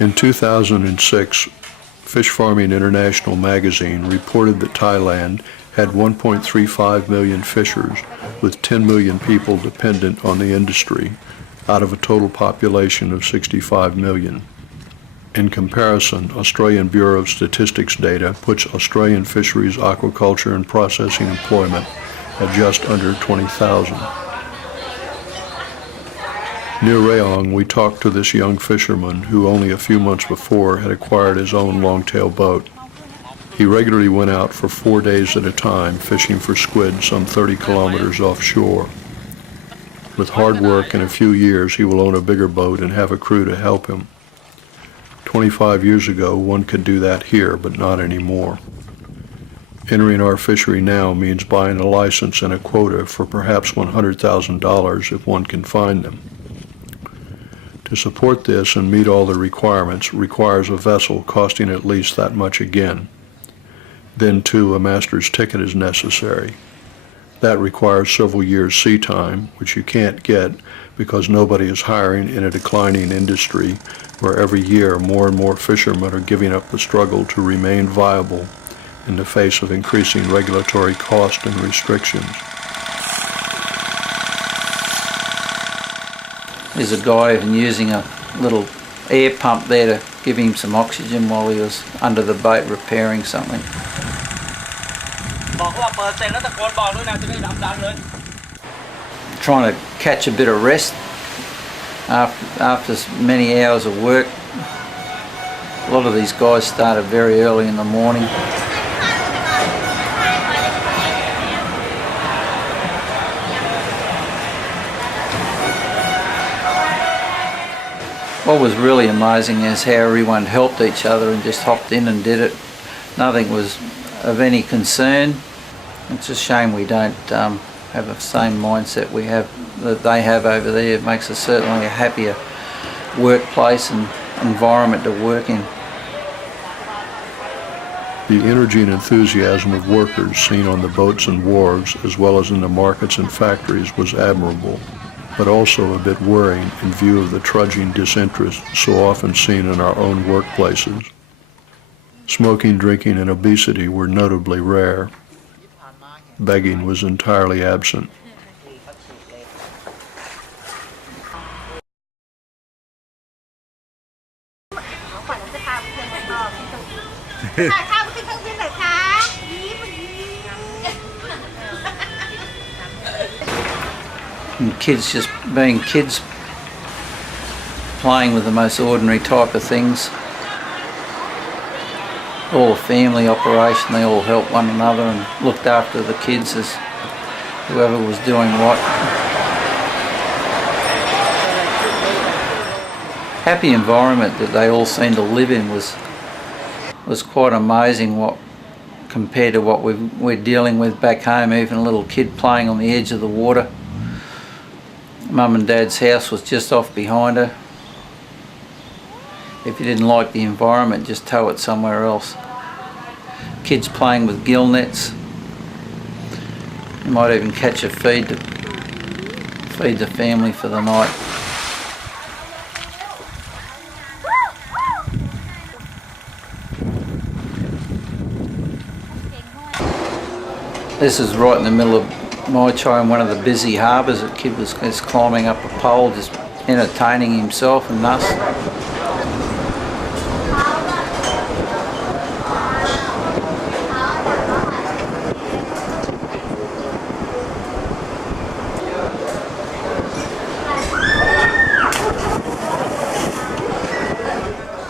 In 2006, Fish Farming International magazine reported that Thailand had 1.35 million fishers, with 10 million people dependent on the industry, out of a total population of 65 million. In comparison, Australian Bureau of Statistics data puts Australian fisheries, aquaculture, and processing employment at just under 20,000. Near Rayong, we talked to this young fisherman who only a few months before had acquired his own longtail boat. He regularly went out for 4 days at a time fishing for squid some 30 kilometers offshore. With hard work, in a few years he will own a bigger boat and have a crew to help him. 25 years ago, one could do that here, but not anymore. Entering our fishery now means buying a license and a quota for perhaps $100,000 if one can find them. To support this and meet all the requirements requires a vessel costing at least that much again. Then, too, a master's ticket is necessary. That requires several years sea time, which you can't get because nobody is hiring in a declining industry where every year more and more fishermen are giving up the struggle to remain viable in the face of increasing regulatory cost and restrictions. There's a guy even using a little air pump there to give him some oxygen while he was under the boat repairing something. Trying to catch a bit of rest after many hours of work. A lot of these guys started very early in the morning. What was really amazing is how everyone helped each other and just hopped in and did it. Nothing was of any concern. It's a shame we don't have the same mindset that they have over there. It makes us certainly a happier workplace and environment to work in. The energy and enthusiasm of workers seen on the boats and wharves, as well as in the markets and factories, was admirable, but also a bit worrying in view of the trudging disinterest so often seen in our own workplaces. Smoking, drinking, and obesity were notably rare. Begging was entirely absent. And kids just being kids, playing with the most ordinary type of things. All a family operation, they all helped one another and looked after the kids as whoever was doing what. Happy environment that they all seemed to live in was quite amazing compared to what we're dealing with back home. Even a little kid playing on the edge of the water. Mum and Dad's house was just off behind her. If you didn't like the environment, just tow it somewhere else. Kids playing with gill nets. You might even catch a feed to feed the family for the night. This is right in the middle of Mai Chai in one of the busy harbours. A kid was just climbing up a pole, just entertaining himself and us.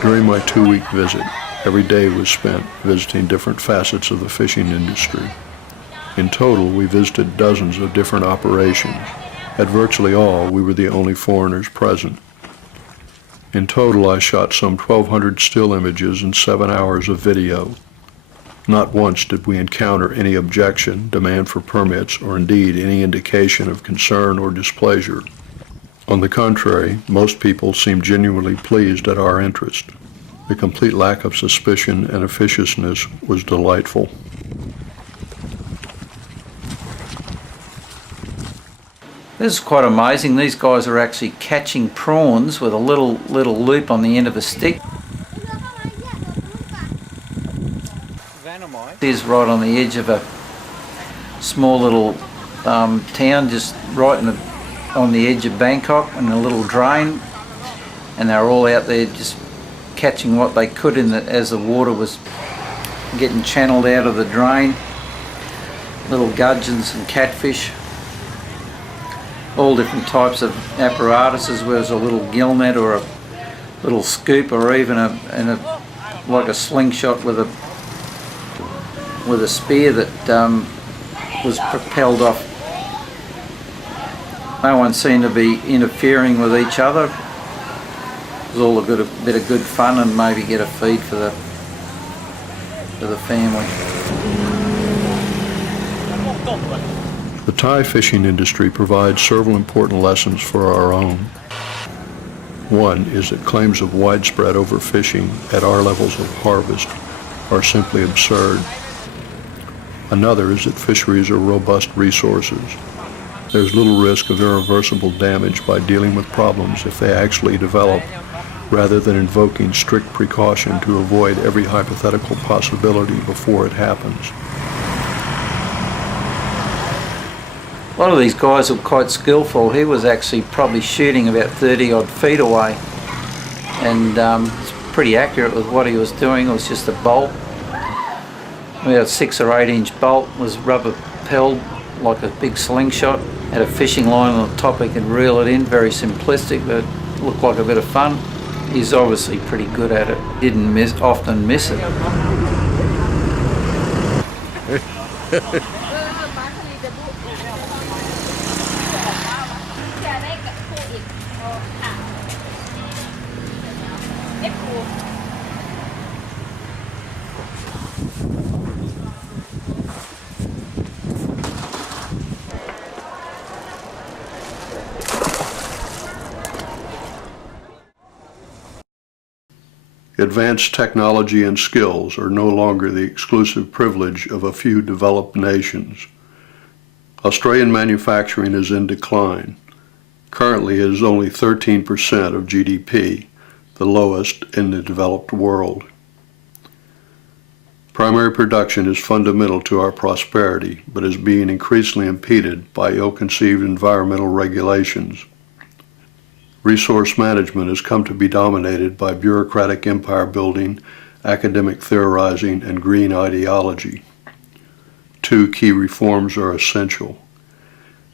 During my 2-week visit, every day was spent visiting different facets of the fishing industry. In total, we visited dozens of different operations. At virtually all, we were the only foreigners present. In total, I shot some 1,200 still images and 7 hours of video. Not once did we encounter any objection, demand for permits, or indeed any indication of concern or displeasure. On the contrary, most people seemed genuinely pleased at our interest. The complete lack of suspicion and officiousness was delightful. This is quite amazing. These guys are actually catching prawns with a little loop on the end of a stick. It is right on the edge of a small little town, just right on the edge of Bangkok, in a little drain, and they're all out there just catching what they could as the water was getting channeled out of the drain. Little gudgeons and catfish, all different types of apparatuses, whether it's a little gill net or a little scoop, or even like a slingshot with a spear that was propelled off. No one seemed to be interfering with each other. It was all a bit of good fun, and maybe get a feed for the family. The Thai fishing industry provides several important lessons for our own. One is that claims of widespread overfishing at our levels of harvest are simply absurd. Another is that fisheries are robust resources. There's little risk of irreversible damage by dealing with problems if they actually develop, rather than invoking strict precaution to avoid every hypothetical possibility before it happens. A lot of these guys were quite skillful. He was actually probably shooting about 30 odd feet away, and it's pretty accurate with what he was doing. It was just a bolt. We had a 6 or 8 inch bolt, was rubber pelled like a big slingshot. Had a fishing line on the top, he could reel it in, very simplistic, but it looked like a bit of fun. He's obviously pretty good at it. Didn't often miss it. Advanced technology and skills are no longer the exclusive privilege of a few developed nations. Australian manufacturing is in decline. Currently, it is only 13% of GDP, the lowest in the developed world. Primary production is fundamental to our prosperity, but is being increasingly impeded by ill-conceived environmental regulations. Resource management has come to be dominated by bureaucratic empire building, academic theorizing, and green ideology. 2 key reforms are essential.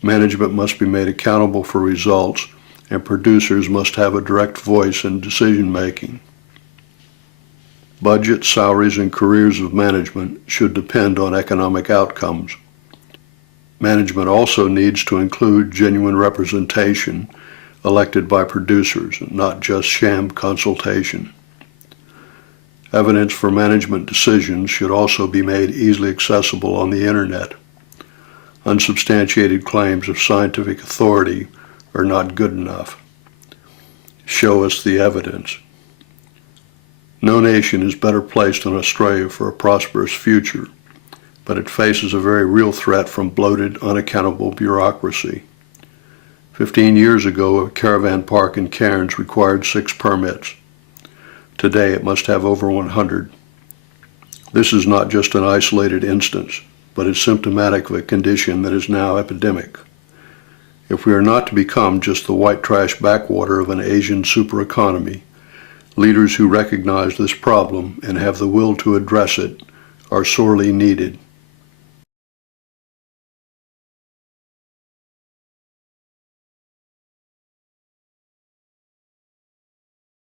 Management must be made accountable for results, and producers must have a direct voice in decision making. Budget, salaries, and careers of management should depend on economic outcomes. Management also needs to include genuine representation elected by producers, not just sham consultation. Evidence for management decisions should also be made easily accessible on the internet. Unsubstantiated claims of scientific authority are not good enough. Show us the evidence. No nation is better placed than Australia for a prosperous future, but it faces a very real threat from bloated, unaccountable bureaucracy. 15 years ago, a caravan park in Cairns required 6 permits. Today, it must have over 100. This is not just an isolated instance, but is symptomatic of a condition that is now epidemic. If we are not to become just the white trash backwater of an Asian supereconomy, leaders who recognize this problem and have the will to address it are sorely needed.